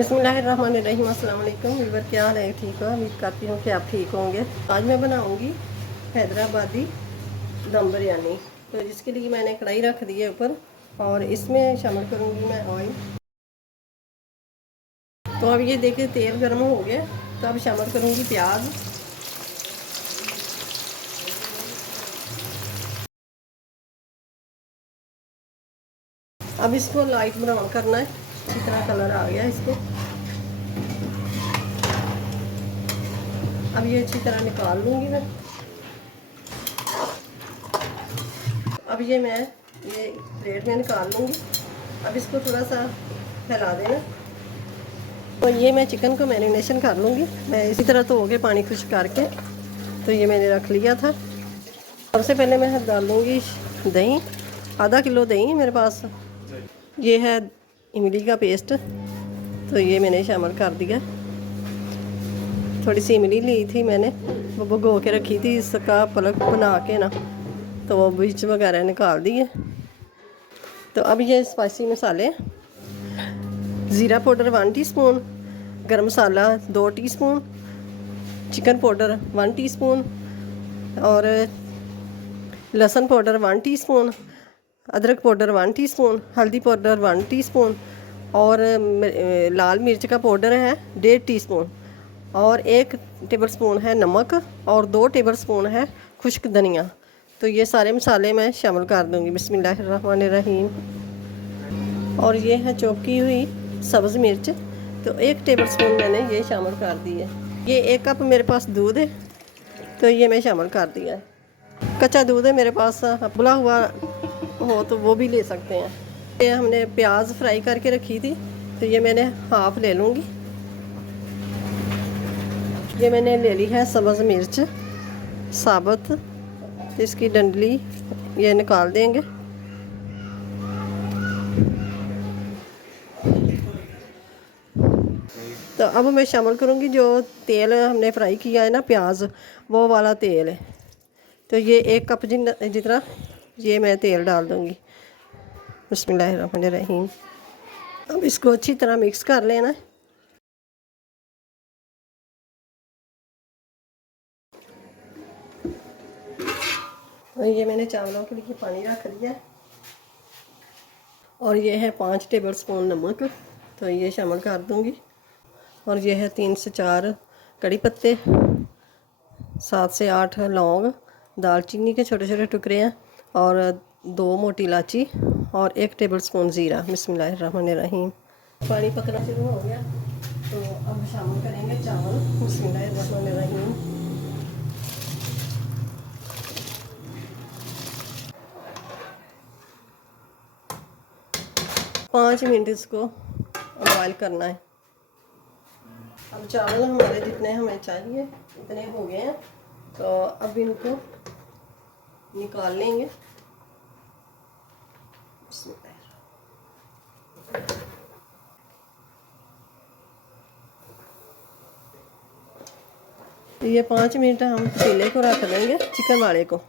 बिस्मिल्लाहिर्रहमानिर्रहीम। अस्सलाम वालेकुम व्यूअर, क्या हाल है? ठीक हो? उम्मीद करती हूँ कि आप ठीक होंगे। आज मैं बनाऊँगी हैदराबादी दम बिरयानी। तो जिसके लिए मैंने कढ़ाई रख दी है ऊपर, और इसमें शामिल करूँगी मैं ऑयल। तो अब ये देखिए तेल गर्म हो गया, तो अब शामिल करूँगी प्याज। अब इसको लाइट ब्राउन करना है, अच्छी तरह कलर आ गया इसको। अब ये अच्छी तरह निकाल लूँगी मैं। अब ये मैं ये प्लेट में निकाल लूँगी। अब इसको थोड़ा सा फैला देना। तो ये मैं चिकन को मैरिनेशन कर लूँगी। मैं इसी तरह धो के पानी खुश करके तो ये मैंने रख लिया था। सबसे पहले मैं डाल लूँगी दही। आधा किलो दही मेरे पास। ये है इमली का पेस्ट, तो ये मैंने शामिल कर दिया। थोड़ी सी इमली ली थी मैंने, वो भिगो के रखी थी, इसका पलक बना के ना, तो वो बीज वगैरह निकाल दिए। तो अब ये स्पाइसी मसाले, ज़ीरा पाउडर 1 टीस्पून, गरम मसाला 2 टीस्पून, चिकन पाउडर 1 टीस्पून, और लहसुन पाउडर 1 टीस्पून, अदरक पाउडर 1 टीस्पून, हल्दी पाउडर 1 टीस्पून, और लाल मिर्च का पाउडर है 1.5 टीस्पून, और 1 टेबलस्पून है नमक, और 2 टेबलस्पून है खुश्क धनिया। तो ये सारे मसाले मैं शामिल कर दूँगी। बिस्मिल्लाहिर्रहमानिर्रहीम। और ये है चॉप की हुई सब्ज़ मिर्च, तो 1 टेबलस्पून मैंने ये शामिल कर दी है। ये 1 कप मेरे पास दूध है, तो ये मैं शामिल कर दिया है। कच्चा दूध है मेरे पास, उबला हुआ हो तो वो भी ले सकते हैं। ये हमने प्याज फ्राई करके रखी थी, तो ये मैंने हाफ़ ले लूँगी। ये मैंने ले ली है सब्ज़ मिर्च साबुत, तो इसकी डंडली ये निकाल देंगे। तो अब मैं शामिल करूँगी जो तेल हमने फ्राई किया है ना, प्याज, वो वाला तेल है। तो ये 1 कप जितना ये मैं तेल डाल दूँगी। बिस्मिल्लाहिर्रहमानिर्रहीम। अब इसको अच्छी तरह मिक्स कर लेना। तो ये मैंने चावलों के लिए पानी रख दिया, और ये है 5 टेबलस्पून नमक, तो ये शामिल कर दूँगी। और ये है 3 से 4 कड़ी पत्ते, 7 से 8 लौंग, दालचीनी के छोटे छोटे टुकड़े हैं, और 2 मोटी इलायची, और 1 टेबलस्पून ज़ीरा। बिस्मिल्लाहिर्रहमानिर्रहीम। पानी पकना शुरू हो गया, तो अब शामिल करेंगे चावल। बिस्मिल्लाहिर्रहमानिर्रहीम। 5 मिनट इसको बॉयल करना है। अब चावल हमारे जितने हमें चाहिए इतने हो गए हैं, तो अब इनको निकाल लेंगे। ये 5 मिनट हम पतीले को रख देंगे, चिकन वाले को।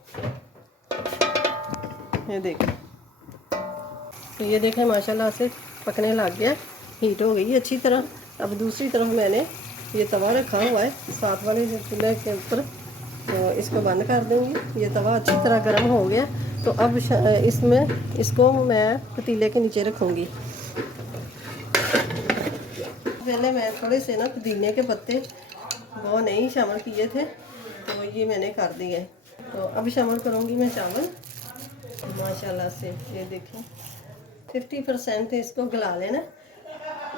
ये देखें, तो ये देखें माशाल्लाह से पकने लग गया, हीट हो गई अच्छी तरह। अब दूसरी तरफ मैंने ये तवा रखा हुआ है साथ वाले चूल्हे के ऊपर, तो इसको बंद कर दूँगी। ये तवा अच्छी तरह गर्म हो गया, तो अब इसमें इसको मैं पतीले के नीचे रखूँगी। पहले मैं थोड़े से ना पुदीने के पत्ते वो नहीं शामिल किए थे, तो ये मैंने कर दिए। तो अब शामिल करूँगी मैं चावल। माशाल्लाह से ये देखें 50% इसको गला लेना,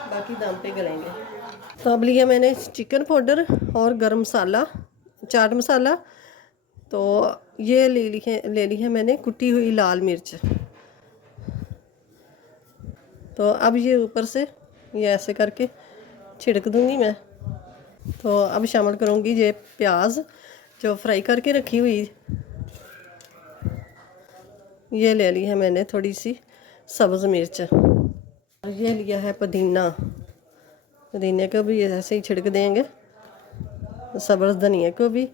बाकी दम पे गलेंगे। तो अब लिया मैंने चिकन पाउडर और गरम मसाला, चाट मसाला, तो ये ले ली है मैंने कुटी हुई लाल मिर्च। तो अब ये ऊपर से ये ऐसे करके छिड़क दूँगी मैं। तो अब शामिल करूँगी ये प्याज जो फ्राई करके रखी हुई, ये ले ली है मैंने थोड़ी सी सब्ज़ मिर्च, और ये लिया है पुदीना। पुदीने को भी ऐसे ही छिड़क देंगे, सब्ज़ धनिया को भी।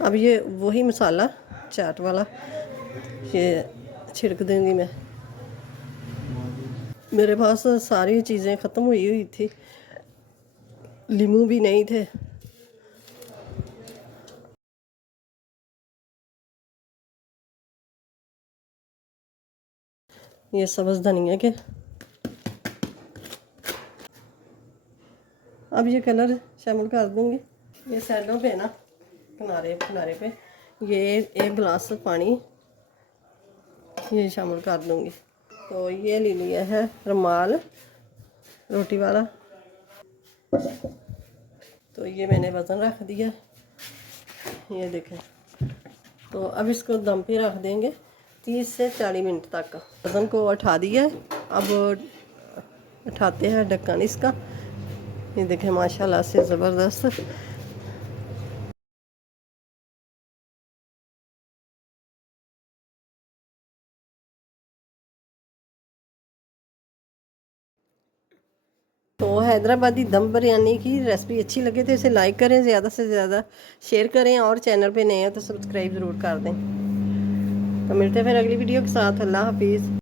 अब ये वही मसाला चाट वाला ये छिड़क दूँगी मैं। मेरे पास सारी चीज़ें ख़त्म हुई हुई थी, लीमू भी नहीं थे। ये सब्ज़ धनिया के, अब ये कलर शामिल कर दूंगी। ये साइडों पे ना, किनारे किनारे पे ये 1 गिलास पानी ये शामिल कर दूंगी। तो ये ले लिया है रुमाल रोटी वाला, तो ये मैंने वज़न रख दिया, ये देखें। तो अब इसको दम पे रख देंगे 30 से 40 मिनट तक। वज़न को उठा दिया है, अब उठाते हैं ढक्कन इसका। ये देखें माशाल्लाह से ज़बरदस्त। तो हैदराबादी दम बिरयानी की रेसिपी अच्छी लगे तो इसे लाइक करें, ज़्यादा से ज़्यादा शेयर करें, और चैनल पे नए हैं तो सब्सक्राइब ज़रूर कर दें। तो मिलते हैं फिर अगली वीडियो के साथ। अल्लाह हाफिज़।